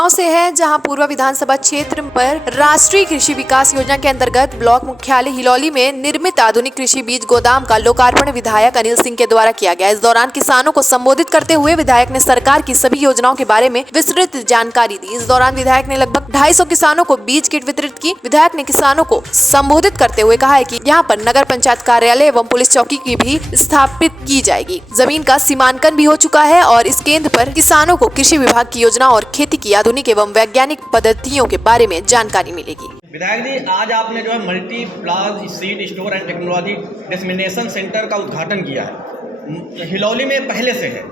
गांव से है, जहां पूर्व विधानसभा क्षेत्र पर राष्ट्रीय कृषि विकास योजना के अंतर्गत ब्लॉक मुख्यालय हिलौली में निर्मित आधुनिक कृषि बीज गोदाम का लोकार्पण विधायक अनिल सिंह के द्वारा किया गया। इस दौरान किसानों को संबोधित करते हुए विधायक ने सरकार की सभी योजनाओं के बारे में विस्तृत जानकारी दी। इस दौरान विधायक ने लगभग 250 किसानों को बीज किट वितरित की। विधायक ने किसानों को संबोधित करते हुए कहा है कि यहाँ पर नगर पंचायत कार्यालय एवं पुलिस चौकी की भी स्थापित की जाएगी। जमीन का सीमांकन भी हो चुका है और इस केंद्र पर किसानों को कृषि विभाग की योजना और खेती की आधुनिक एवं वैज्ञानिक पद्धतियों के बारे में जानकारी मिलेगी। विधायक जी, आज आपने जो है मल्टी प्लाज seed store and technology dissemination centre का उद्घाटन किया है। हिलौली में पहले से है,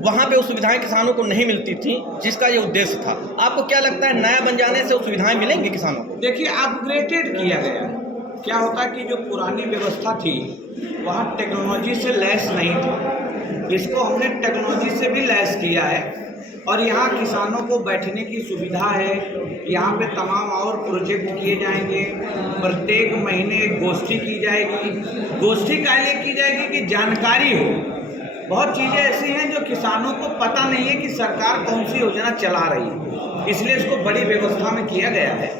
वहाँ पे वो सुविधाएं किसानों को नहीं मिलती थी, जिसका ये उद्देश्य था। आपको क्या लगता है, नया बन जाने से वो सुविधाएं मिलेंगी किसानों को? देखिए, अपग्रेडेड किया गया है। क्या होता है कि जो पुरानी व्यवस्था थी वहाँ टेक्नोलॉजी से लैस नहीं थी, इसको हमने टेक्नोलॉजी से भी लैस किया है और यहाँ किसानों को बैठने की सुविधा है। यहाँ पे तमाम और प्रोजेक्ट किए जाएंगे। प्रत्येक महीने एक गोष्ठी की जाएगी। गोष्ठी का लिए की जाएगी कि जानकारी हो। बहुत चीज़ें ऐसी हैं जो किसानों को पता नहीं है कि सरकार कौन सी योजना चला रही है, इसलिए इसको बड़ी व्यवस्था में किया गया है।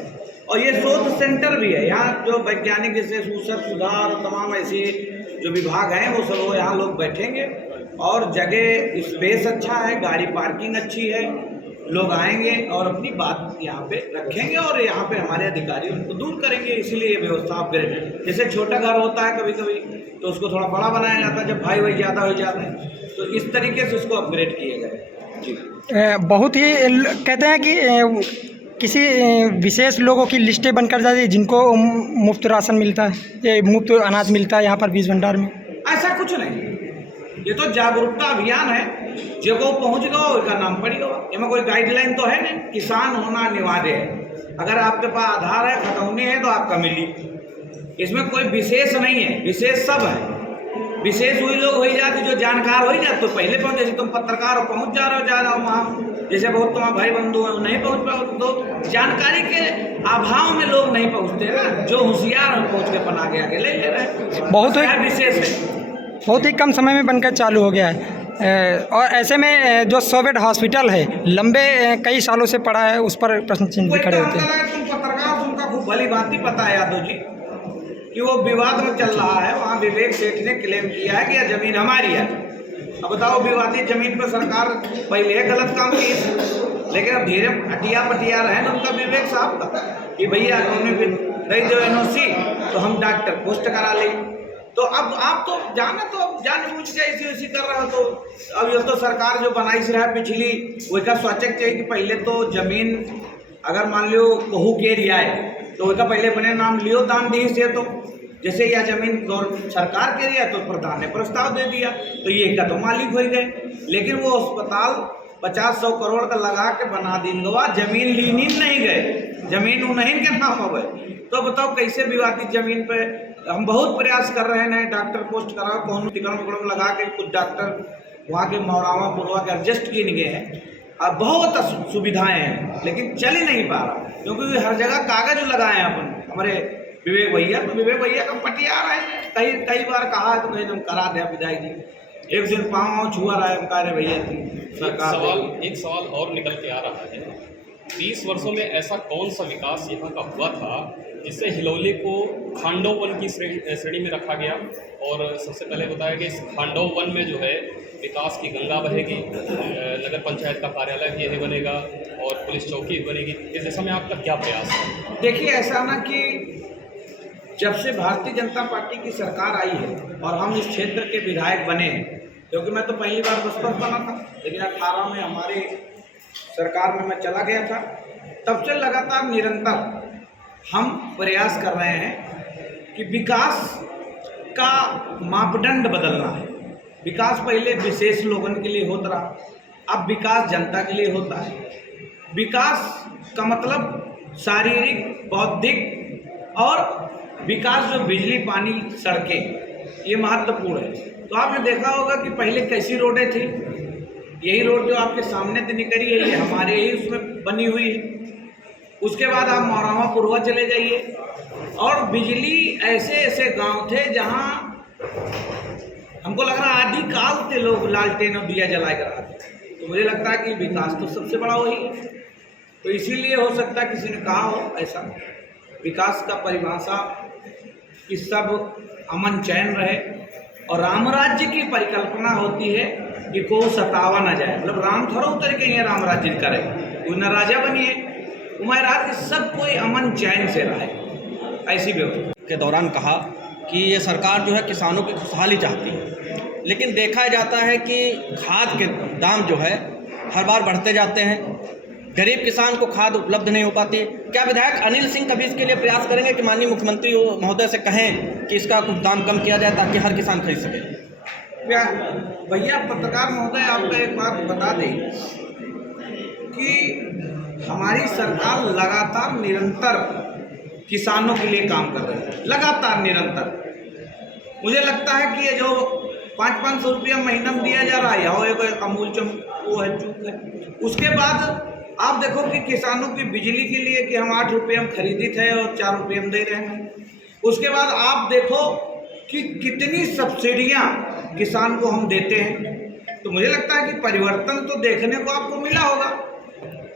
और ये शोध सेंटर भी है। यहाँ जो वैज्ञानिक जैसे सूचर सुधार तमाम ऐसे जो विभाग हैं वो सब यहाँ लोग बैठेंगे और जगह स्पेस अच्छा है, गाड़ी पार्किंग अच्छी है, लोग आएंगे और अपनी बात यहाँ पे रखेंगे और यहाँ पे हमारे अधिकारी उनको दूर करेंगे। इसीलिए ये व्यवस्था अपग्रेड है। जैसे छोटा घर होता है कभी कभी तो उसको थोड़ा बड़ा बनाया जाता है जब भाई भाई ज़्यादा हो जाते हैं, तो इस तरीके से उसको अपग्रेड किए गए। जी, बहुत ही कहते हैं कि किसी विशेष लोगों की लिस्टें बनकर जाती है जिनको मुफ्त राशन मिलता है, ये मुफ्त अनाज मिलता है यहाँ पर बीज भंडार में। ऐसा कुछ नहीं, ये तो जागरूकता अभियान है। जो को पहुँच गया उसका नाम पड़ी गया। इसमें कोई गाइडलाइन तो है नहीं। किसान होना अनिवार्य है। अगर आपके पास आधार है, खतौनी है, तो आपका मिली। इसमें कोई विशेष नहीं है, विशेष सब है। विशेष वही लोग हो जाते जो जानकार हो जाते, तो पहले पहुँच। जैसे तुम पत्रकार हो, पहुँच जा रहे हो, जा जाओ वहाँ। जैसे बहुत तुम्हारे भाई बंधु हैं, नहीं पहुँच पाओ, तो जानकारी के अभाव में लोग नहीं पहुँचते ना। जो होशियार पहुँच के अपन आगे आगे ले रहे हैं। बहुत ही विशेष है, बहुत ही कम समय में बनकर चालू हो गया है। और ऐसे में जो सोवेट हॉस्पिटल है, लंबे कई सालों से पड़ा है, उस पर प्रश्न चिन्ह खड़े होते हैं। तुम पत्रकार, तुमका खूब भली बात ही पता है यादव जी कि वो विवाद में चल रहा है। वहाँ विवेक सेठ ने क्लेम किया है कि यह जमीन हमारी है। अब बताओ, विवादित जमीन पर सरकार पहले गलत काम की, लेकिन अब धीरे हटिया पटिया रहे ना उनका विवेक साहब का कि भैया उन्होंने दे दो NOC तो हम डॉक्टर पोस्ट करा लें। तो अब आप तो जाना, तो अब जानबूझ के ऐसी कर रहे हो। तो अब ये तो सरकार जो बनाई से है पिछली, उसका स्वाचक चाहिए कि पहले तो जमीन अगर मान लो कहू के एरिया है तो उसका पहले बने नाम लियो दान दी से। तो जैसे यह जमीन सरकार के एरिया तो प्रधान ने प्रस्ताव दे दिया, तो ये का तो मालिक हो गए। लेकिन वो अस्पताल 50-100 करोड़ का लगा के बना दिन गवा, जमीन लीनी नहीं गए, जमीन उन्हीं के नाम हो गए। तो बताओ कैसे विवादित जमीन पे हम बहुत प्रयास कर रहे हैं। डॉक्टर पोस्ट कराओ, कौन तिकड़म लगा के कुछ डॉक्टर वहाँ के मौरावा पुरवा के एडजस्ट किए गए हैं। अब बहुत सुविधाएं हैं लेकिन चल ही नहीं पा रहा, क्योंकि हर जगह कागज लगाए हैं अपन हमारे विवेक भैया। तो विवेक भैया का पटिया रहे हैं, कई बार कहा है तो कहीं हम करा दे विधायक जी। एक दिन पाँव छुआ रहा है, कार्य भैया सरकार। एक सवाल और निकल के आ रहा है, 20 वर्षों में ऐसा कौन सा विकास यहाँ का हुआ था जिससे हिलौली को खांडव वन की श्रेणी में रखा गया? और सबसे पहले बताया कि इस खांडव वन में जो है विकास की गंगा बहेगी, नगर पंचायत का कार्यालय भी यही बनेगा और पुलिस चौकी भी बनेगी। इस दिशा में आपका क्या प्रयास है? देखिए, ऐसा ना कि जब से भारतीय जनता पार्टी की सरकार आई है और हम इस क्षेत्र के विधायक बने हैं, क्योंकि मैं तो पहली बार बसपा बना था, लेकिन 18 में हमारे सरकार में मैं चला गया था। तब से लगातार निरंतर हम प्रयास कर रहे हैं कि विकास का मापदंड बदलना है। विकास पहले विशेष लोगों के लिए होता रहा, अब विकास जनता के लिए होता है। विकास का मतलब शारीरिक, बौद्धिक और विकास जो बिजली, पानी, सड़कें, ये महत्वपूर्ण है। तो आपने देखा होगा कि पहले कैसी रोडें थी। यही रोड जो आपके सामने से निकली है, ये हमारे ही उसमें बनी हुई है। उसके बाद आप मौरावा पुरवा चले जाइए और बिजली ऐसे ऐसे गांव थे जहां हमको लग रहा आदि काल से लोग लालटेन और दिया जलाए कर रहे थे। तो मुझे लगता है कि विकास तो सबसे बड़ा वही है। तो इसीलिए हो सकता है किसी ने कहा हो ऐसा, विकास का परिभाषा कि सब अमन चैन रहे, और राम राज्य की परिकल्पना होती है कि को सतावा न जाए, मतलब राम थोड़ा उतर के ये राम राज्य करे, कोई न राजा बनिए, उमर रात कि सब कोई अमन चैन से रहे, ऐसी व्यवस्था के दौरान कहा कि ये सरकार जो है किसानों की खुशहाली चाहती है, लेकिन देखा जाता है कि खाद के दाम जो है हर बार बढ़ते जाते हैं, गरीब किसान को खाद उपलब्ध नहीं हो पाती। क्या विधायक अनिल सिंह कभी इसके लिए प्रयास करेंगे कि माननीय मुख्यमंत्री महोदय से कहें कि इसका कुछ दाम कम किया जाए ताकि हर किसान खरीद सके? भैया पत्रकार महोदय, आपको एक बात बता दें कि हमारी सरकार लगातार निरंतर किसानों के लिए काम कर रही है, लगातार निरंतर। मुझे लगता है कि ये जो 500-500 रुपया महीना में दिया जा रहा है, या एक अमूल वो है चूक है, उसके बाद आप देखो कि किसानों की बिजली के लिए कि हम 8 रुपये में खरीदी थे और 4 रुपये में दे रहे हैं। उसके बाद आप देखो कि कितनी सब्सिडियां किसान को हम देते हैं। तो मुझे लगता है कि परिवर्तन तो देखने को आपको मिला होगा।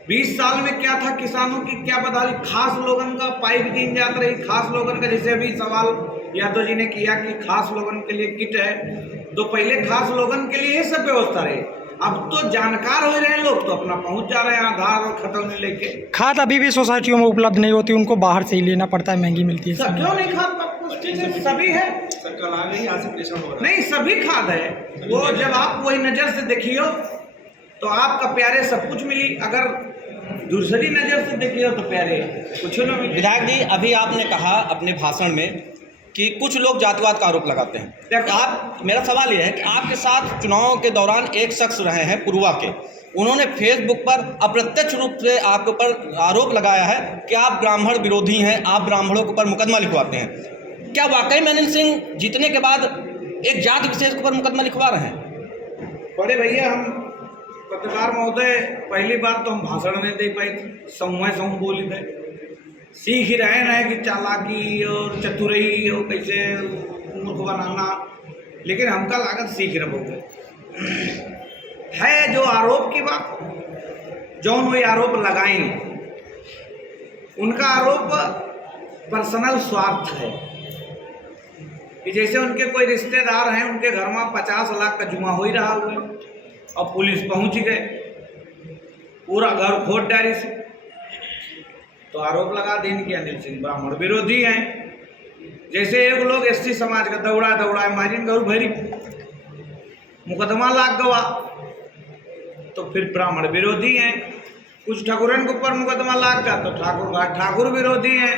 20 साल में क्या था, किसानों की क्या बदहाली, खास लोगन का पाइप दिन जात रही, खास लोगन का, जैसे अभी सवाल यादव जी ने किया कि खास लोगन के लिए किट है, तो पहले खास लोगन के लिए ये सब व्यवस्था रही। अब तो जानकार हो रहे हैं लोग, तो अपना पहुंच जा रहे हैं आधार और खत्म नहीं लेके। खाद अभी भी सोसाइटियों में उपलब्ध नहीं होती, उनको बाहर से ही लेना पड़ता है, महंगी मिलती है। सब क्यों नहीं खाद? सभी है, नहीं सभी खाद है। वो जब आप वही नज़र से देखियो तो आपका प्यारे सब कुछ मिली, अगर दूसरी नज़र से देखियो तो प्यारे कुछ न मिली। विधायक जी, अभी आपने कहा अपने भाषण में कि कुछ लोग जातिवाद का आरोप लगाते हैं। आप, मेरा सवाल यह है कि आपके साथ चुनाव के दौरान एक शख्स रहे हैं पुरुआ के, उन्होंने फेसबुक पर अप्रत्यक्ष रूप से आपके ऊपर आरोप लगाया है कि आप ब्राह्मण विरोधी हैं, आप ब्राह्मणों के ऊपर मुकदमा लिखवाते हैं। क्या वाकई में अनिल सिंह जीतने के बाद एक जाति विशेष के ऊपर मुकदमा लिखवा रहे हैं? बड़े भैया, हम पत्रकार महोदय, पहली बात तो हम भाषण नहीं दे पाए थे, समूह बोली थे, सीख ही रहे ना कि चालाकी और चतुरई और कैसे मूर्ख बनाना, लेकिन हमका लागत सीख रहे बहुत है। जो आरोप की बात, जो वही आरोप लगाएंगे, उनका आरोप पर्सनल स्वार्थ है कि जैसे उनके कोई रिश्तेदार हैं, उनके घर में 50 लाख का जुआ हो ही रहा हुआ और पुलिस पहुंच गए, पूरा घर खोद डारी से, तो आरोप लगा देने कि अनिल सिंह ब्राह्मण विरोधी हैं। जैसे एक लोग एसटी समाज का दौड़ा मारिन गौर भरी मुकदमा लाग गवा, तो फिर ब्राह्मण विरोधी हैं। कुछ ठाकुरन के ऊपर मुकदमा लाग गया तो ठाकुर विरोधी हैं।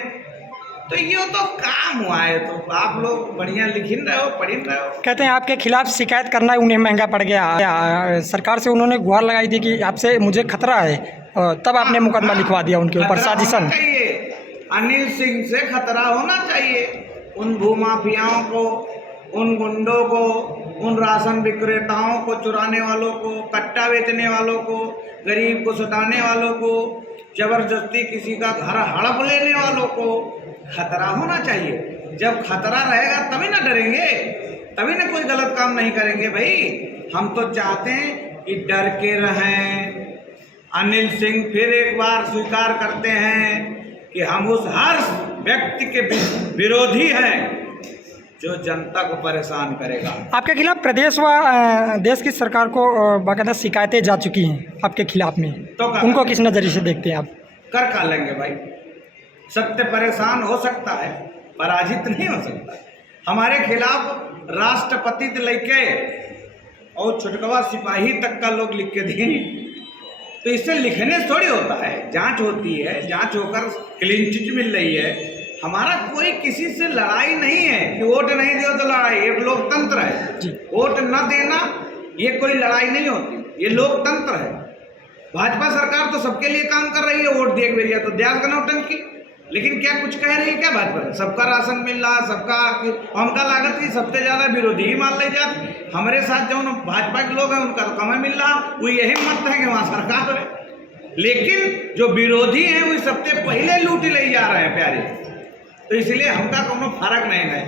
तो ये तो काम हुआ है। तो आप लोग बढ़िया लिखिन रहे हो, पढ़िन रहे हो। कहते हैं आपके खिलाफ शिकायत करना उन्हें महंगा पड़ गया। सरकार से उन्होंने गुहार लगाई थी कि आपसे मुझे खतरा है, तब आपने मुकदमा लिखवा दिया उनके ऊपर साजिशन। अनिल सिंह से खतरा होना चाहिए, उन भूमाफियाओं को, उन गुंडों को, उन राशन विक्रेताओं को, चुराने वालों को, कट्टा बेचने वालों को, गरीब को सताने वालों को, जबरदस्ती किसी का घर हड़प लेने वालों को खतरा होना चाहिए। जब खतरा रहेगा तभी ना डरेंगे, तभी ना कोई गलत काम नहीं करेंगे। भाई हम तो चाहते हैं कि डर के रहें। अनिल सिंह फिर एक बार स्वीकार करते हैं कि हम उस हर व्यक्ति के विरोधी हैं जो जनता को परेशान करेगा। आपके खिलाफ प्रदेश व देश की सरकार को बाकायदा शिकायतें जा चुकी हैं आपके खिलाफ में, तो उनको किस नज़रिए से देखते हैं आप? कर लेंगे भाई, सत्य परेशान हो सकता है, पराजित नहीं हो सकता। हमारे खिलाफ राष्ट्रपति से लेके और छुटकवा सिपाही तक का लोग लिख के दिए, तो इससे लिखने से थोड़ी होता है। जांच होती है, जांच होकर क्लीन चिट मिल रही है। हमारा कोई किसी से लड़ाई नहीं है कि वोट नहीं दियो तो लड़ाई, एक लोकतंत्र है। वोट न देना ये कोई लड़ाई नहीं होती, ये लोकतंत्र है। भाजपा सरकार तो सबके लिए काम कर रही है, वोट दिए भेजिए तो द्याग का नौटंकी, लेकिन क्या कुछ कह रही है क्या भाजपा? सबका राशन मिल रहा, सबका हमका लागत ही सबसे ज़्यादा विरोधी ही मान ले जाते। हमारे साथ जो भाजपा के लोग हैं उनका तो कम मिल रहा, वो यही मत है कि वहाँ सरकार है, लेकिन जो विरोधी हैं वो सबसे पहले लूट ले जा रहे हैं प्यारे। तो इसलिए हमका कोनो फर्क नहीं है।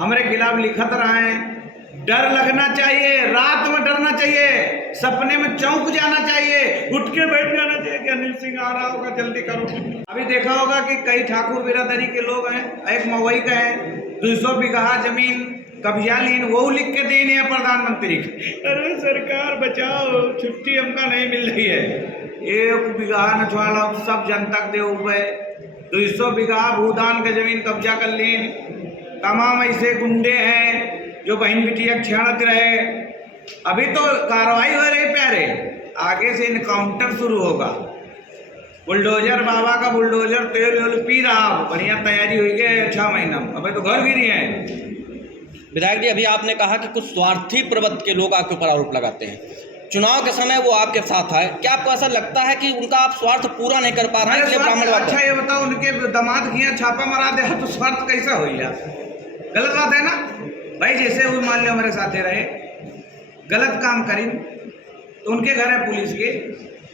हमारे खिलाफ लिखत रहे हैं, डर लगना चाहिए, रात में डरना चाहिए। सपने में चौंक जाना चाहिए, उठ के बैठ जाना चाहिए कि अनिल सिंह आ रहा होगा, जल्दी करो। अभी देखा होगा कि कई ठाकुर बिरादरी के लोग हैं, एक मवई का है 200 बीघा जमीन कब्जा लीन, वो लिख के देने है प्रधानमंत्री के। अरे सरकार बचाओ, छुट्टी हमका नहीं मिल रही है। 1 बीघा नछवाड़ा सब जनता दे हुए, 200 बीघा भूदान के जमीन कब्जा कर लीन। तमाम ऐसे गुंडे हैं जो बहन बिटिया छेड़ते रहे। अभी तो कार्रवाई हो रही प्यारे, आगे से इनकाउंटर शुरू होगा। बुलडोजर बाबा का बुलडोजर तेल पी रहा, बढ़िया तैयारी हुई है 6 महीना में, अबे तो घर गिरी है। विधायक जी, अभी आपने कहा कि कुछ स्वार्थी प्रवृत्ति के लोग आपके ऊपर आरोप लगाते हैं। चुनाव के समय वो आपके साथ आए, क्या आपको ऐसा लगता है कि उनका आप स्वार्थ पूरा नहीं कर पा रहे हैं इसलिए ब्राह्मणवाद? अच्छा ये बताओ, उनके दामाद की छापा मरा दे तो स्वार्थ कैसा हो गया? गलत बात है ना भाई। जैसे वो मान लो हमारे साथे रहे, गलत काम करी तो उनके घर है पुलिस के,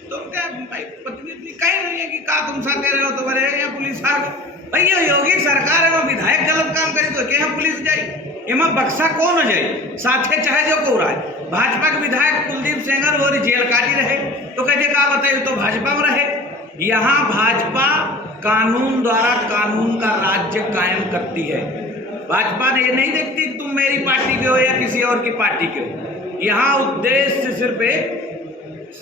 तो उनके भाई पत्नी कहीं नहीं है कि का तुम साथे रहे हो तो बड़े या पुलिस आ गई भाई। ये योगी सरकार है, वो विधायक गलत काम करे तो क्या पुलिस जाए? एमा बक्सा कौन हो जाए? साथे चाहे जो को रहा भाजपा के विधायक कुलदीप सेंगर और जेल काटी रहे तो कहते का बताइए तो भाजपा में रहे। यहाँ भाजपा कानून द्वारा कानून का राज्य कायम करती है। भाजपा ने ये नहीं देखती कि तुम मेरी पार्टी के हो या किसी और की पार्टी के हो। यहाँ उद्देश्य सिर्फ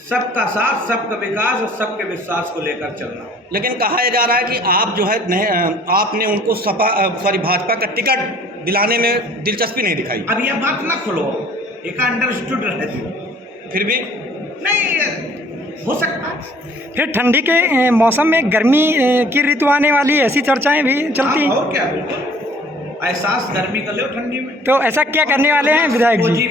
सबका साथ, सबका विकास और सबके विश्वास को लेकर चलना। लेकिन कहा जा रहा है कि आप जो है आपने उनको भाजपा का टिकट दिलाने में दिलचस्पी नहीं दिखाई। अब यह बात ना खोलो, एक अंडरस्टूड रहती फिर भी नहीं हो सकता। फिर ठंडी के मौसम में गर्मी की ऋतु आने वाली, ऐसी चर्चाएं भी चलती हैं। और क्या, एहसास गर्मी कर लो ठंडी में। तो ऐसा क्या करने वाले हैं विधायक जी?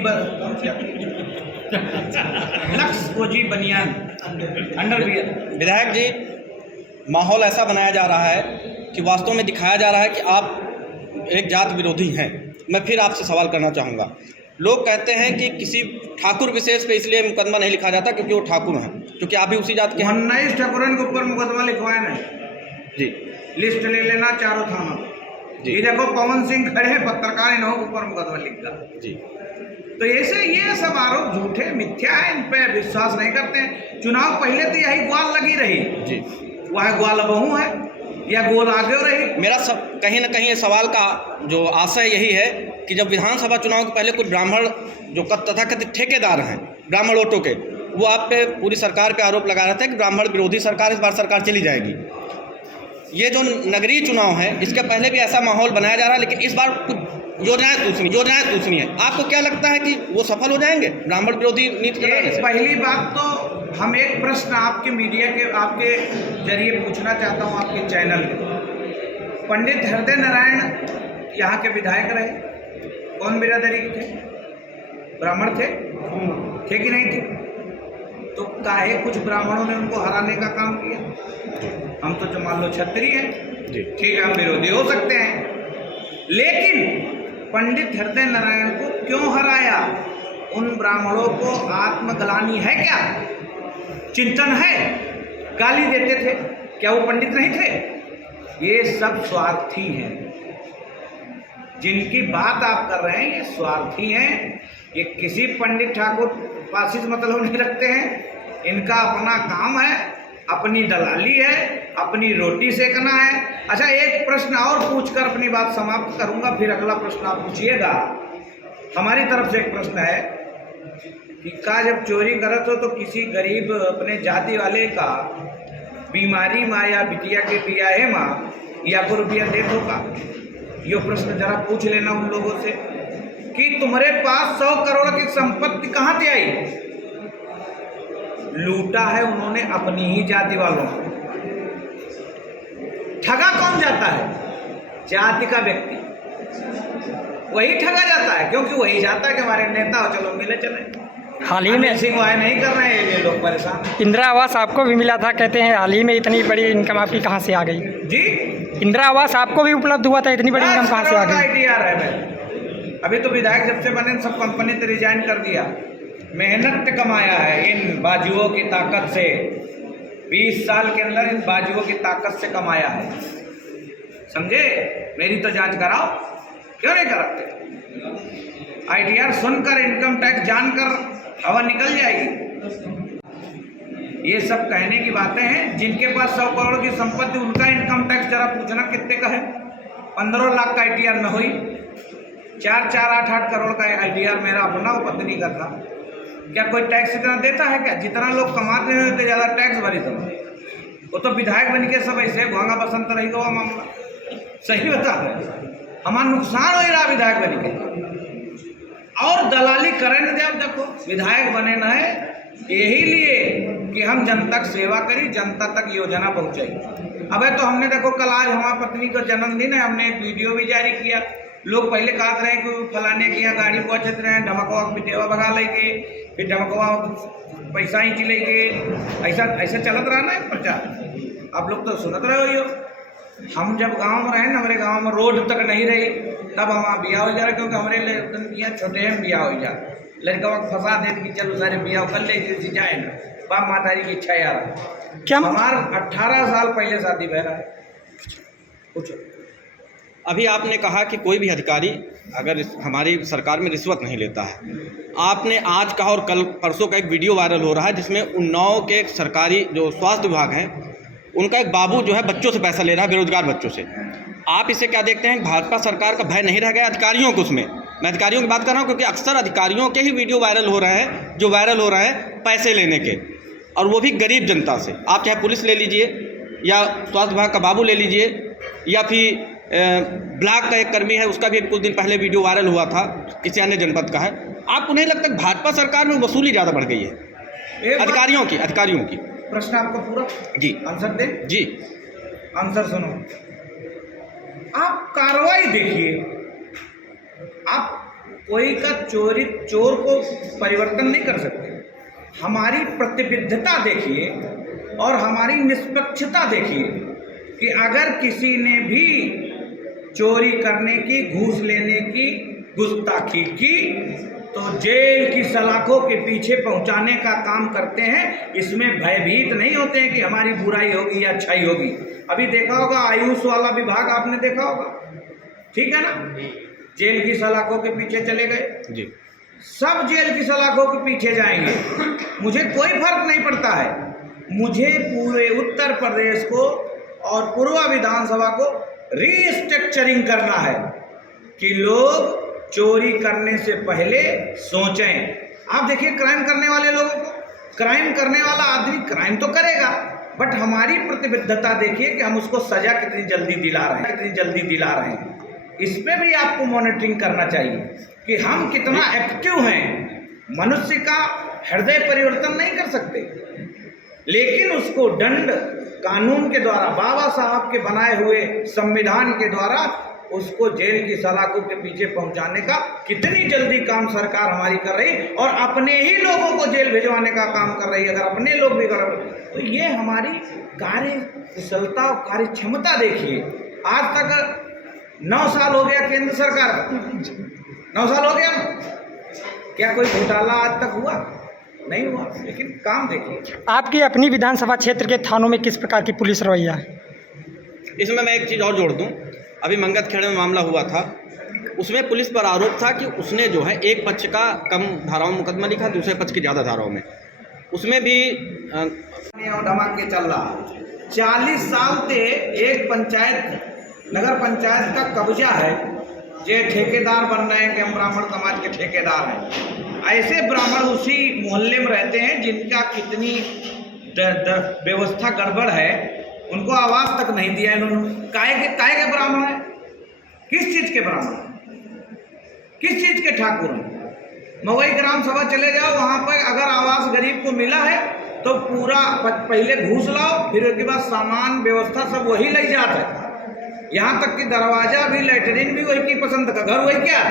लक्स कोजी बनियान अंडरवियर। विधायक जी, माहौल ऐसा बनाया जा रहा है कि वास्तव में दिखाया जा रहा है कि आप एक जात विरोधी हैं। मैं फिर आपसे सवाल करना चाहूँगा। लोग कहते हैं कि किसी ठाकुर विशेष पे इसलिए मुकदमा नहीं लिखा जाता क्योंकि वो ठाकुर हैं, क्योंकि आप भी उसी जात के हैं। 19 ठाकुरन के ऊपर मुकदमा लिखवाए नहीं जी, लिस्ट ले लेना चारों थाना जी। ये देखो पवन सिंह खड़े हैं, पत्रकार, इन्हों के ऊपर मुकदमा लिखा जी। तो ऐसे ये सब आरोप झूठे मिथ्या है, इन पे विश्वास नहीं करते हैं। चुनाव पहले तो यही ग्वाल लगी रही जी, वह ग्वाल अबहू है या गोल आगे रही। मेरा कहीं ना कहीं सवाल का जो आशय यही है कि जब विधानसभा चुनाव के पहले कुछ ब्राह्मण जो तथाकथित ठेकेदार हैं ब्राह्मण वोटों के, वो आप पे पूरी सरकार पे आरोप लगा रहे थे कि ब्राह्मण विरोधी सरकार, इस बार सरकार चली जाएगी। ये जो नगरीय चुनाव है इसके पहले भी ऐसा माहौल बनाया जा रहा है, लेकिन इस बार कुछ योजनाएं दूसरी हैं। आपको क्या लगता है कि वो सफल हो जाएंगे ब्राह्मण विरोधी नीति के लाने से? पहली बात तो हम एक प्रश्न आपके मीडिया के आपके जरिए पूछना चाहता हूं, आपके चैनल में। पंडित हृदय नारायण यहाँ के विधायक रहे, कौन बिरादरी के थे? ब्राह्मण थे कि नहीं थे? तो काहे कुछ ब्राह्मणों ने उनको हराने का काम किया? हम तो मान लो क्षत्रिय हैं, ठीक है, हम विरोधी हो सकते हैं, लेकिन पंडित हृदय नारायण को क्यों हराया? उन ब्राह्मणों को आत्मग्लानि है क्या? चिंतन है? गाली देते थे क्या? वो पंडित नहीं थे? ये सब स्वार्थी हैं। जिनकी बात आप कर रहे हैं ये स्वार्थी हैं। ये किसी पंडित ठाकुर पासिस मतलब नहीं रखते हैं। इनका अपना काम है, अपनी दलाली है, अपनी रोटी सेकना है। अच्छा, एक प्रश्न और पूछकर अपनी बात समाप्त करूंगा, फिर अगला प्रश्न आप पूछिएगा। हमारी तरफ से एक प्रश्न है कि का जब चोरी करत हो तो किसी गरीब अपने जाति वाले का बीमारी माँ या बिटिया के बियाहे माँ या को रुपया दे दो का? ये प्रश्न जरा पूछ लेना उन लोगों से कि तुम्हारे पास 100 करोड़ की संपत्ति कहाँ से आई? लूटा है उन्होंने अपनी ही जाति वालों को। ठगा कौन जाता है? जाति का व्यक्ति, वही ठगा जाता है, क्योंकि वही जाता है कि हमारे नेता हो, चलो मिले चले। हाल ही में सिंह वाय नहीं कर रहे हैं, ये लोग परेशान। इंदिरा आवास आपको भी मिला था, कहते हैं हाल ही में इतनी बड़ी इनकम आपकी कहाँ से आ गई जी? इंदिरा आवास आपको भी उपलब्ध हुआ था, इतनी बड़ी इनकम कहाँ से आ गई? ITR है मैं अभी तो विधायक जब से बने सब कंपनी से रिजाइन कर दिया। मेहनत से कमाया है इन बाजुओं की ताकत से, 20 साल के अंदर इन बाजुओं की ताकत से कमाया है, समझे? मेरी तो जांच कराओ, क्यों नहीं कराते? ITR सुनकर, इनकम टैक्स जानकर हवा निकल जाएगी। ये सब कहने की बातें हैं। जिनके पास 100 करोड़ की संपत्ति, उनका इनकम टैक्स जरा पूछना कितने का है। 15 लाख का ITR न हुई, 4-4, 8-8 करोड़ का ITR मेरा अपना वो पत्नी का था। क्या कोई टैक्स इतना देता है क्या? जितना लोग कमाते हैं उतने ज़्यादा टैक्स भरी था। वो तो विधायक बन के सब ऐसे भांगा बसंत रही तो मामला सही बता रहे, हमारा नुकसान हो रहा विधायक बन के। और दलाली करें जब देखो विधायक बने न है यही लिए कि हम जनता की सेवा करी, जनता तक योजना पहुंचाई। अबे तो हमने देखो कल आज हमारी पत्नी का जन्मदिन है, हमने एक वीडियो भी जारी किया। लोग पहले कहते रहे कि फलाने के यहाँ गाड़ी पहुँचत रहे, ढमकवा पिटेवा भगा लेंगे, फिर ढमकवा पैसा ही चिलेंगे, ऐसा चलत रहा ना प्रचार। आप लोग तो सुनत रहे हो। हम जब गांव में रहे ना, हमारे गांव में रोड तक नहीं रही, तब हम बिया हो जा रहे, क्योंकि हमारे यहाँ छोटे हैं बिया हो जा, लड़का फंसा दे कि चलो सारे बिया कर ले जाए ना। बाप माता जी की इच्छा यार। क्या हमारा 18 साल पहले शादी बह रहा है। पूछो। अभी आपने कहा कि कोई भी अधिकारी अगर हमारी सरकार में रिश्वत नहीं लेता है, आपने आज कहा और कल परसों का एक वीडियो वायरल हो रहा है जिसमें उन्नाव के एक सरकारी जो स्वास्थ्य विभाग है उनका एक बाबू जो है बच्चों से पैसा ले रहा है, बेरोजगार बच्चों से। आप इसे क्या देखते हैं? भाजपा सरकार का भय नहीं रह गया अधिकारियों को उसमें? मैं अधिकारियों की बात कर रहा हूँ क्योंकि अक्सर अधिकारियों के ही वीडियो वायरल हो रहे हैं जो वायरल हो रहे हैं पैसे लेने के, और वो भी गरीब जनता से। आप चाहे पुलिस ले लीजिए या स्वास्थ्य विभाग का बाबू ले लीजिए या फिर ब्लॉक का एक कर्मी है, उसका भी कुछ दिन पहले वीडियो वायरल हुआ था, किसी अन्य जनपद का है। आपको नहीं लगता भाजपा सरकार में वसूली ज़्यादा बढ़ गई है अधिकारियों की? प्रश्न आपका पूरा जी, आंसर दे जी। आंसर सुनो। आप कार्रवाई देखिए। आप कोई का चोर को परिवर्तन नहीं कर सकते। हमारी प्रतिबद्धता देखिए और हमारी निष्पक्षता देखिए कि अगर किसी ने भी चोरी करने की, घूस लेने की, गुस्ताखी की तो जेल की सलाखों के पीछे पहुंचाने का काम करते हैं। इसमें भयभीत नहीं होते हैं कि हमारी बुराई होगी या अच्छाई होगी। अभी देखा होगा आयुष वाला विभाग, आपने देखा होगा, ठीक है ना? जेल की सलाखों के पीछे चले गए जी। सब जेल की सलाखों के पीछे जाएंगे, मुझे कोई फर्क नहीं पड़ता है। मुझे पूरे उत्तर प्रदेश को और पूर्व विधानसभा को रीस्ट्रक्चरिंग करना है कि लोग चोरी करने से पहले सोचें। आप देखिए क्राइम करने वाले लोगों को, क्राइम करने वाला आदमी क्राइम तो करेगा, बट हमारी प्रतिबद्धता देखिए कि हम उसको सजा कितनी जल्दी दिला रहे हैं। इस पे भी आपको मॉनिटरिंग करना चाहिए कि हम कितना एक्टिव हैं। मनुष्य का हृदय परिवर्तन नहीं कर सकते, लेकिन उसको दंड कानून के द्वारा, बाबा साहब के बनाए हुए संविधान के द्वारा उसको जेल की सलाखों के पीछे पहुंचाने का कितनी जल्दी काम सरकार हमारी कर रही, और अपने ही लोगों को जेल भिजवाने का काम कर रही है। अगर अपने लोग भी कर रहे तो ये हमारी कार्य कुशलता और कार्य क्षमता देखिए। आज तक 9 साल हो गया केंद्र सरकार का, 9 साल हो गया, क्या कोई घोटाला आज तक हुआ? नहीं हुआ। लेकिन काम देखिए। आपकी अपनी विधानसभा क्षेत्र के थानों में किस प्रकार की पुलिस रवैया है? इसमें मैं एक चीज़ और जोड़ दूं। अभी मंगतखेड़े में मामला हुआ था, उसमें पुलिस पर आरोप था कि उसने जो है एक पक्ष का कम धाराओं में मुकदमा लिखा, दूसरे पक्ष की ज़्यादा धाराओं में। उसमें भी धमाके चल रहा। 40 साल से एक पंचायत, नगर पंचायत का कब्जा है, जो ठेकेदार बन रहे हैं कि हम ब्राह्मण समाज के ठेकेदार हैं। ऐसे ब्राह्मण उसी मोहल्ले में रहते हैं जिनका कितनी व्यवस्था गड़बड़ है, उनको आवाज तक नहीं दिया इन्होंने। काहे के ब्राह्मण है? किस चीज के ब्राह्मण है? किस चीज के ठाकुर हैं? मवई ग्राम सभा चले जाओ, वहां पर अगर आवास गरीब को मिला है तो पूरा पहले घूस लाओ, फिर उसके बाद सामान व्यवस्था सब वही ले जाता है। यहाँ तक कि दरवाजा भी, लैटरिन भी वही की पसंद का, घर वही क्या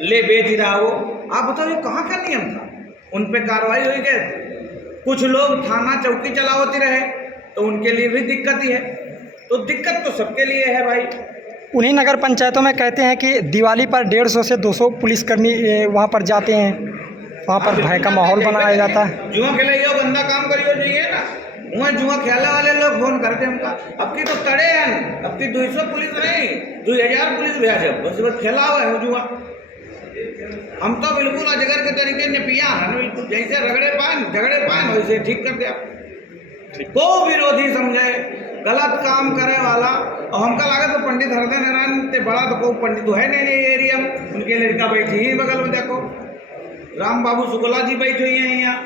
ले बेच रहा हो। आप बताओ ये कहाँ का नियम था? उन पे कार्रवाई हुई गई। कुछ लोग थाना चौकी चलावती रहे तो उनके लिए भी दिक्कत ही है। तो दिक्कत तो सबके लिए है भाई। उन्हीं नगर पंचायतों में कहते हैं कि दिवाली पर 150 से 200 पुलिसकर्मी वहाँ पर जाते हैं, वहाँ पर भय का माहौल बनाया जाता है। जुआ खेलिए, गंदा काम करिए जो ये ना, वहाँ जुआ खेलने वाले लोग फोन करते हैं हमका, अब की तो तड़े हैं, अब की 200 पुलिस नहीं 2000 पुलिस भेजा, बस खेला हुआ है जुआ। हम तो बिल्कुल अजगर के तरीके नपिया है, बिल्कुल जैसे झगड़े पान वैसे ठीक कर दिया। को विरोधी समझे गलत काम करे वाला, और हमका लगा तो पंडित हृदय नारायण ते बड़ा तो कोई पंडित तो है नहीं एरिया में, उनके लड़का बैठी ही बगल में, देखो राम बाबू शुक्ला जी बैठे हुए हैं यहाँ,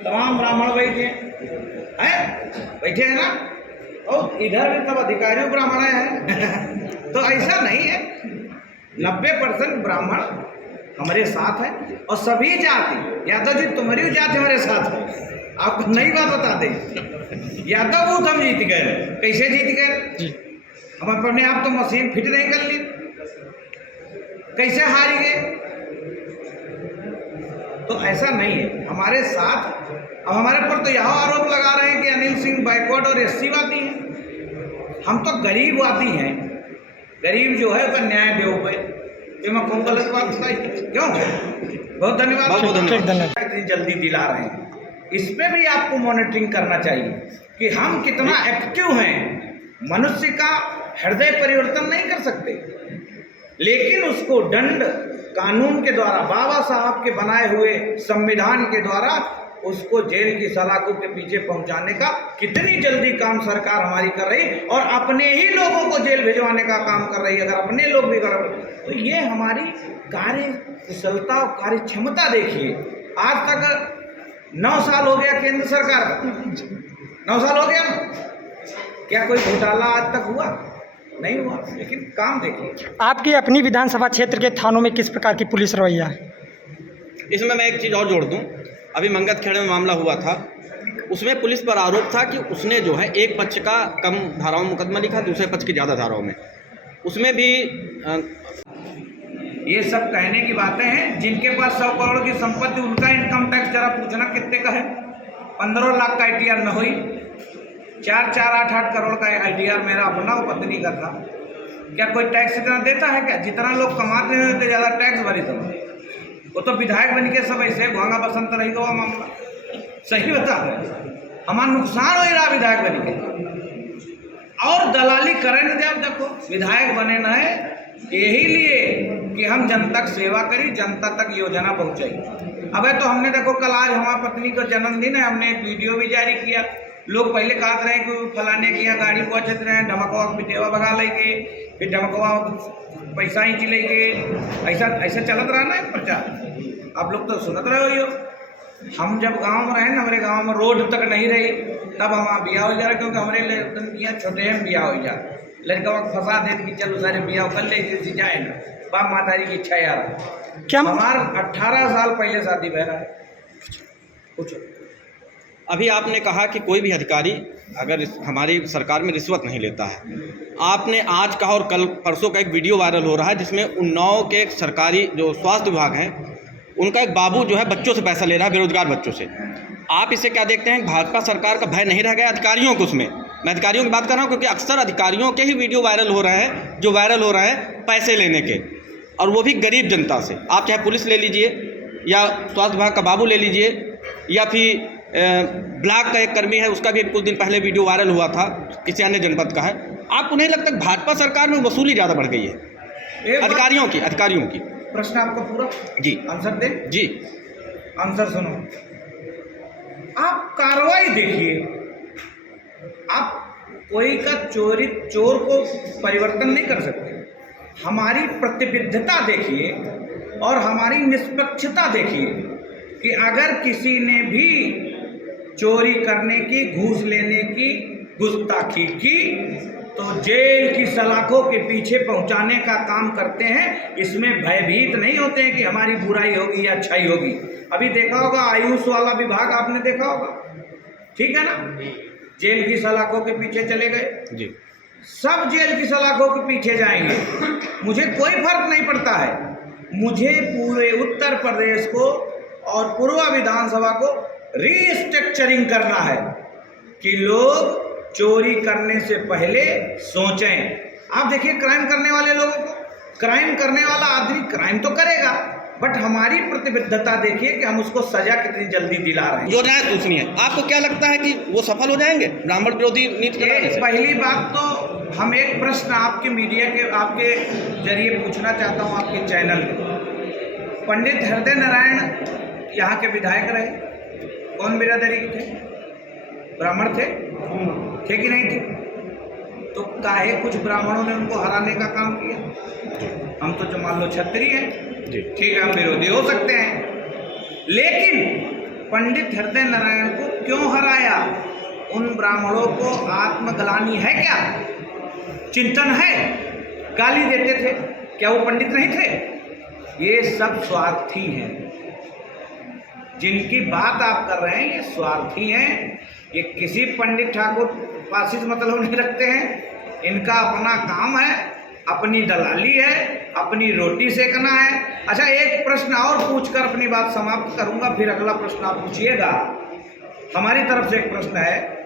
तमाम ब्राह्मण बैठे हैं, बैठे हैं ना, और इधर भी सब अधिकारी ब्राह्मण हैं तो ऐसा नहीं है, 90% ब्राह्मण हमारे साथ है, और सभी जाति, यादव जी तुम्हारी जाति हमारे साथ है। आपको नई बात बताते, यादव बूथ हम जीत गए, कैसे जीत गए? हम अपने आप तो मशीन फिट नहीं कर ली, कैसे हार गए? तो ऐसा नहीं है हमारे साथ। अब हमारे पर तो यह आरोप लगा रहे हैं कि अनिल सिंह बैकवर्ड और एससी वादी हैं, हम तो गरीब वादी हैं, गरीब जो है उसका न्याय दे पे, ये मैं कौन गलत बात बताई क्यों? बहुत धन्यवाद। इतनी जल्दी दिला रहे हैं, इसमें भी आपको मॉनिटरिंग करना चाहिए कि हम कितना एक्टिव हैं। मनुष्य का हृदय परिवर्तन नहीं कर सकते, लेकिन उसको दंड कानून के द्वारा, बाबा साहब के बनाए हुए संविधान के द्वारा उसको जेल की सलाखों के पीछे पहुंचाने का कितनी जल्दी काम सरकार हमारी कर रही, और अपने ही लोगों को जेल भिजवाने का काम कर रही है। अगर अपने लोग भी कर तो ये हमारी कार्य कुशलता और कार्य क्षमता देखिए। आज तक 9 साल हो गया केंद्र सरकार का, 9 साल हो गया ना, क्या कोई घोटाला आज तक हुआ? नहीं हुआ, लेकिन काम देखिए। आपकी अपनी विधानसभा क्षेत्र के थानों में किस प्रकार की पुलिस रवैया है? इसमें मैं एक चीज़ और जोड़ दूं, अभी मंगत खेड़े में मामला हुआ था, उसमें पुलिस पर आरोप था कि उसने जो है एक पक्ष का कम धाराओं में मुकदमा लिखा, दूसरे पक्ष की ज़्यादा धाराओं में, उसमें भी ये सब कहने की बातें हैं। जिनके पास 100 करोड़ की संपत्ति, उनका इनकम टैक्स जरा पूछना कितने का है। 15 लाख का ITR न हुई, 4-8 करोड़ का ITR मेरा अपना पत्नी का था। क्या कोई टैक्स इतना देता है क्या? जितना लोग कमाते हैं उतने ज़्यादा टैक्स भरी था। वो तो विधायक बन के सब ऐसे भांगा बसंत रही गो मामला, सही बता रहे, हमारा नुकसान हो रहा विधायक बन के। और दलाली करें जब देखो विधायक बने न है यही लिए कि हम जनता की सेवा करी, जनता तक योजना पहुंचाई। अब तो हमने देखो कल आज हमारी पत्नी का जन्मदिन है, हमने एक वीडियो भी जारी किया। लोग पहले कहते रहे कि फलाने की यहाँ गाड़ी पहुँचते रहे, ढमकवा पिटेवा भगा लेंगे, फिर ढमकवा पैसा ही चिलेंगे, ऐसा चलत रहा ना प्रचार। आप लोग तो सुनत रहे हो। हम जब गांव में रहे ना, हमारे गांव में रोड तक नहीं रही, तब हम ब्याह हो जा रहे, क्योंकि हमारे यहाँ छोटे हैं ब्याह हो जा, लड़का वक्त फंसा दे कि चलो सारे ब्याह कर ले जाए ना, बाप माता जी की इच्छा यार। क्या हमारा 18 साल पहले शादी बह रहा है। कुछ अभी आपने कहा कि कोई भी अधिकारी अगर हमारी सरकार में रिश्वत नहीं लेता है, आपने आज कहा और कल परसों का एक वीडियो वायरल हो रहा है जिसमें उन्नाव के एक सरकारी जो स्वास्थ्य विभाग है, उनका एक बाबू जो है बच्चों से पैसा ले रहा है, बेरोजगार बच्चों से। आप इसे क्या देखते हैं? भाजपा सरकार का भय नहीं रह गया अधिकारियों को? उसमें मैं अधिकारियों की बात कर रहा हूँ, क्योंकि अक्सर अधिकारियों के ही वीडियो वायरल हो रहे हैं, जो वायरल हो रहे हैं पैसे लेने के, और वो भी गरीब जनता से। आप चाहे पुलिस ले लीजिए, या स्वास्थ्य विभाग का बाबू ले लीजिए, या फिर ब्लॉक का एक कर्मी है, उसका भी कुछ दिन पहले वीडियो वायरल हुआ था, किसी अन्य जनपद का है। आपको नहीं लगता भाजपा सरकार में वसूली ज़्यादा बढ़ गई है अधिकारियों की? प्रश्न आपको पूरा जी आंसर दे जी, आंसर सुनो। आप कार्रवाई देखिए, आप कोई का चोर को परिवर्तन नहीं कर सकते। हमारी प्रतिबद्धता देखिए और हमारी निष्पक्षता देखिए कि अगर किसी ने भी चोरी करने की, घूस लेने की, गुस्ताखी की, तो जेल की सलाखों के पीछे पहुंचाने का काम करते हैं। इसमें भयभीत नहीं होते हैं कि हमारी बुराई होगी या अच्छाई होगी। अभी देखा होगा आयुष वाला विभाग, आपने देखा होगा, ठीक है ना, जेल की सलाखों के पीछे चले गए जी। सब जेल की सलाखों के पीछे जाएंगे, मुझे कोई फर्क नहीं पड़ता है। मुझे पूरे उत्तर प्रदेश को और पूर्व विधानसभा को रीस्ट्रक्चरिंग करना है कि लोग चोरी करने से पहले सोचें। आप देखिए क्राइम करने वाले लोगों को, क्राइम करने वाला आदमी क्राइम तो करेगा, बट हमारी प्रतिबद्धता देखिए कि हम उसको सजा कितनी जल्दी दिला रहे हैं। योजनाएं पूछनी है, आपको क्या लगता है कि वो सफल हो जाएंगे ब्राह्मण विरोधी नीति के? पहली बात तो हम एक प्रश्न आपके मीडिया के आपके जरिए पूछना चाहता हूं, आपके चैनल में पंडित हृदय नारायण यहाँ के विधायक रहे। कौन बिरादरी के थे? ब्राह्मण थे कि नहीं थे? तो काहे कुछ ब्राह्मणों ने उनको हराने का काम किया? हम तो जो मान लो क्षत्रिय हैं, ठीक है, हम विरोधी हो सकते हैं, लेकिन पंडित हृदय नारायण को क्यों हराया? उन ब्राह्मणों को आत्मग्लानि है क्या? चिंतन है? गाली देते थे? क्या वो पंडित नहीं थे? ये सब स्वार्थी हैं। जिनकी बात आप कर रहे हैं ये स्वार्थी हैं। ये किसी पंडित ठाकुर पासी से मतलब नहीं रखते हैं। इनका अपना काम है, अपनी दलाली है, अपनी रोटी सेकना है। अच्छा, एक प्रश्न और पूछकर अपनी बात समाप्त करूंगा, फिर अगला प्रश्न आप पूछिएगा। हमारी तरफ से एक प्रश्न है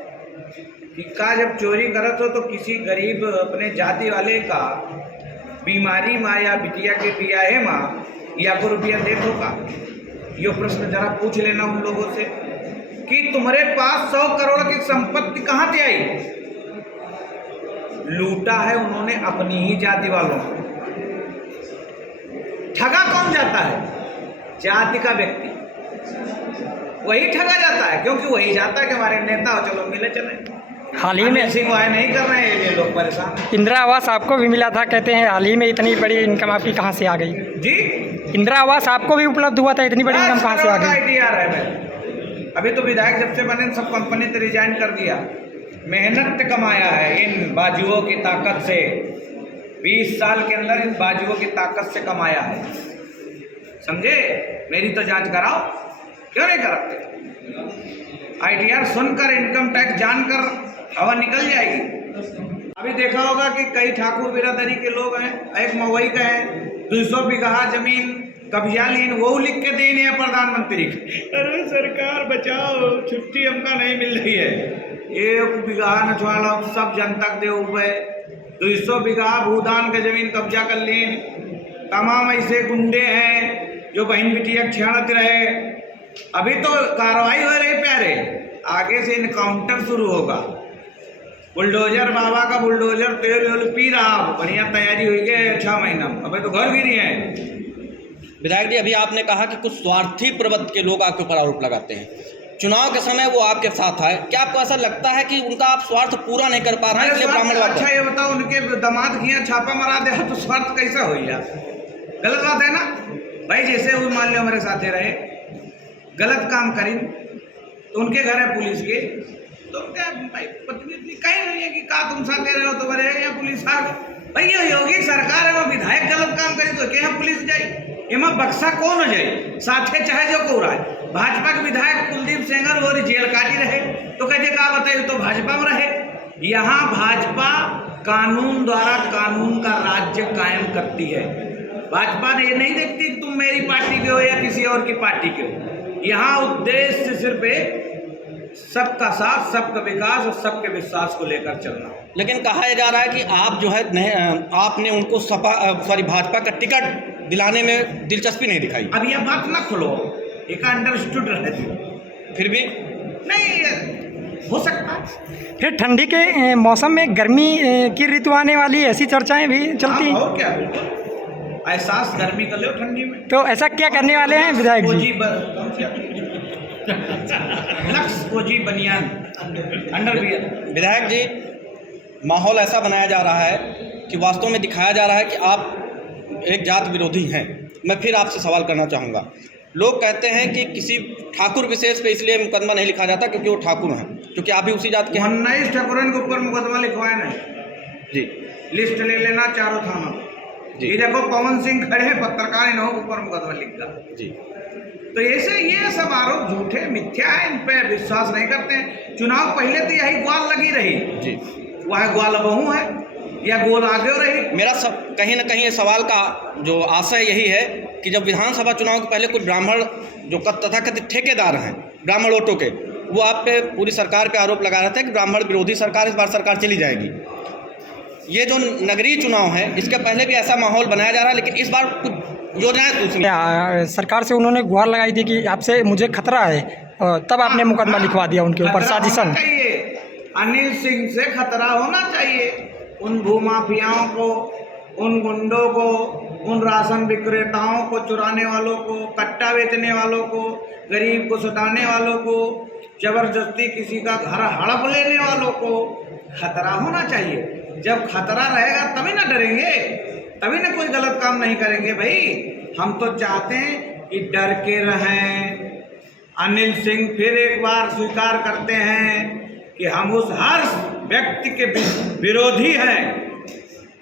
कि का जब चोरी करत हो तो किसी गरीब अपने जाति वाले का बीमारी माँ या बिटिया के बियाहे माँ या को रुपया देत होगा? ये प्रश्न जरा पूछ लेना उन लोगों से कि तुम्हारे पास 100 करोड़ की संपत्ति कहाँ से आई? लूटा है उन्होंने अपनी ही जाति वालों को। ठगा कौन जाता है? जाति का व्यक्ति, वही ठगा जाता है, क्योंकि वही जाता है कि हमारे नेता हो, चलो मिले चले। हाल ही में सिंह वाय नहीं कर रहे हैं, ये लोग परेशान हैं। इंदिरा आवास आपको भी मिला था, कहते हैं हाल ही में इतनी बड़ी इनकम आपकी कहाँ से आ गई? जी, इंदिरा आवास आपको भी उपलब्ध हुआ था, इतनी बड़ी इनकम कहाँ से आ गई? ITR है मैं अभी तो विधायक जब से बने सब कंपनी से रिजाइन कर दिया। मेहनत कमाया है इन बाजुओं की ताकत से, 20 साल के अंदर इन बाजुओं की ताकत से कमाया है, समझे? मेरी तो जांच कराओ, क्यों नहीं कराते? ITR सुनकर, इनकम टैक्स जानकर हवा निकल जाएगी। अभी देखा होगा कि कई ठाकुर बिरादरी के लोग हैं, एक मवई का है, 200 बीघा जमीन कब्जा लीन, वो लिख के देने है प्रधानमंत्री। अरे सरकार बचाओ, छुट्टी हमका नहीं मिल रही है। 1 बीघा न छोड़ा सब जनता दे हुए, 200 बीघा भूदान के जमीन कब्जा कर लीन। तमाम ऐसे गुंडे हैं जो बहन बिटिया छेड़त रहे। अभी तो कार्रवाई हो रही प्यारे, आगे से इनकाउंटर शुरू होगा। बुलडोजर, बाबा का बुलडोजर तेल वेल पी रहा, बढ़िया तैयारी हुई है 6 महीना में, अबे तो घर गिरी है। विधायक जी, अभी आपने कहा कि कुछ स्वार्थी प्रवृत्ति के लोग आपके ऊपर आरोप लगाते हैं। चुनाव के समय वो आपके साथ आए, क्या आपको ऐसा लगता है कि उनका आप स्वार्थ पूरा नहीं कर पा रहे हैं इसलिए ब्राह्मण? अच्छा ये बताओ, उनके दामाद की यहाँ छापा मरा दे तो स्वार्थ कैसा हो यार? गलत बात है ना भाई। जैसे वो मान लो हमारे साथ रहे, गलत काम करी तो उनके घर है पुलिस के, तो क्या भाई पत्नी कहीं नहीं है कि का तुम साथ रहे हो तो बड़े या पुलिस आ गई? भाई ये योगी सरकार है, वो विधायक गलत काम करे तो क्या पुलिस जाए? एમાં बक्सा कौन हो जाए? साथे चाहे जो को रहा है। भाजपा के विधायक कुलदीप सेंगर और जेल काटी रहे तो कहते का बताइए तो भाजपा में रहे। यहाँ भाजपा कानून द्वारा कानून का राज्य कायम करती है। भाजपा ने ये नहीं देखती कि तुम मेरी पार्टी के हो या किसी और की पार्टी के हो। यहाँ उद्देश्य सिर्फ एक सबका साथ, सबका विकास और सबके विश्वास को लेकर चलना। लेकिन कहा जा रहा है कि आप जो है आपने उनको भाजपा का टिकट दिलाने में दिलचस्पी नहीं दिखाई। अब यह बात ना खोलो, एक अंडरस्टूड रहती, फिर भी नहीं हो सकता। फिर ठंडी के मौसम में गर्मी की ऋतु आने वाली, ऐसी चर्चाएं भी चलती हैं। और क्या, बिल्कुल एहसास गर्मी कर लो ठंडी में। तो ऐसा क्या करने वाले हैं विधायक जी? लक्स कोजी बनियान अंडरवियर। विधायक जी, माहौल ऐसा बनाया जा रहा है कि वास्तव में दिखाया जा रहा है कि आप एक जात विरोधी हैं। मैं फिर आपसे सवाल करना चाहूँगा। लोग कहते हैं कि किसी ठाकुर विशेष पे इसलिए मुकदमा नहीं लिखा जाता क्योंकि वो ठाकुर हैं, क्योंकि आप भी उसी जात के हैं। 19 ठाकुरन के ऊपर मुकदमा लिखवाए नहीं जी, लिस्ट ले लेना चारों थाना जी। ये देखो पवन सिंह खड़े हैं, पत्रकार, इन्हों के ऊपर मुकदमा लिख दिया जी। तो ऐसे ये सब आरोप झूठे मिथ्या है, इन पे विश्वास नहीं करते हैं। चुनाव पहले तो यही ग्वाल लगी रही जी, वह ग्वाल बहू है या गोल आगे रही। मेरा सब कहीं ना कहीं सवाल का जो आशय यही है कि जब विधानसभा चुनाव के पहले कुछ ब्राह्मण जो तथाकथित ठेकेदार हैं ब्राह्मण वोटों के, वो आप पे पूरी सरकार पे आरोप लगा रहे थे कि ब्राह्मण विरोधी सरकार, इस बार सरकार चली जाएगी। ये जो नगरीय चुनाव है इसके पहले भी ऐसा माहौल बनाया जा रहा है, लेकिन इस बार कुछ योजनाएं दूसरी। सरकार से उन्होंने गुहार लगाई थी कि आपसे मुझे खतरा है, तब आपने मुकदमा लिखवा दिया उनके ऊपर साजिशन। अनिल सिंह से खतरा होना चाहिए। उन भूमाफियाओं को उन गुंडों को, उन राशन विक्रेताओं को, चुराने वालों को, कट्टा बेचने वालों को, गरीब को सुताने वालों को, जबरदस्ती किसी का घर हड़प लेने वालों को खतरा होना चाहिए। जब खतरा रहेगा तभी ना डरेंगे, तभी ना कोई गलत काम नहीं करेंगे। भाई हम तो चाहते हैं कि डर के रहें। अनिल सिंह फिर एक बार स्वीकार करते हैं कि हम उस हर व्यक्ति के विरोधी हैं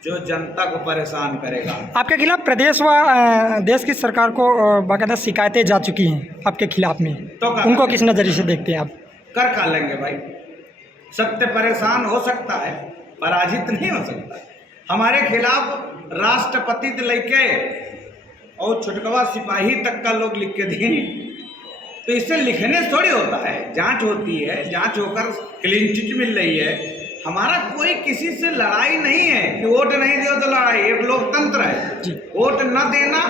जो जनता को परेशान करेगा। आपके खिलाफ प्रदेश व देश की सरकार को बाकायदा शिकायतें जा चुकी हैं आपके खिलाफ में, तो उनको किस नज़रिए से देखते हैं आप? कर लेंगे भाई, सत्य परेशान हो सकता है, पराजित नहीं हो सकता। हमारे खिलाफ राष्ट्रपति से लेके और छुटकवा सिपाही तक का लोग लिख के दिए, तो इससे लिखने से थोड़ी होता है। जांच होती है, जांच होकर क्लीन चिट मिल रही है। हमारा कोई किसी से लड़ाई नहीं है कि वोट नहीं दियो तो लड़ाई, एक लोकतंत्र है। वोट न देना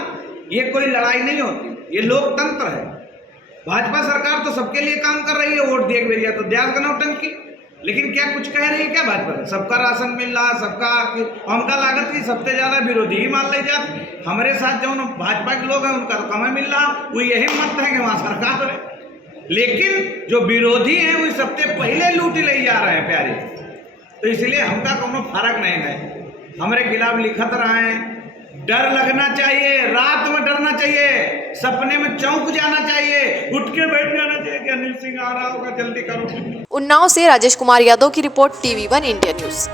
ये कोई लड़ाई नहीं होती, ये लोकतंत्र है। भाजपा सरकार तो सबके लिए काम कर रही है, वोट दिए भेजिए तो द्यास का नौटंकी। लेकिन क्या कुछ कह रही है क्या भाजपा? सबका राशन मिल रहा, सबका हमका लागत की सबसे ज्यादा विरोधी ही मान ली जाती। हमारे साथ जो भाजपा के लोग हैं उनका कम मिल रहा, वो यही मत है कि वहाँ सरकार है। लेकिन जो विरोधी हैं वो सबसे पहले लूट ले जा रहे हैं प्यारे। तो इसलिए हमका कोनो फर्क नहीं है। हमारे खिलाफ लिखत रहे, डर लगना चाहिए, रात में डरना चाहिए, सपने में चौंक जाना चाहिए, उठ के बैठ जाना चाहिए कि अनिल सिंह आ रहा होगा, जल्दी करो। उन्नाव से राजेश कुमार यादव की रिपोर्ट, TV1 इंडिया न्यूज।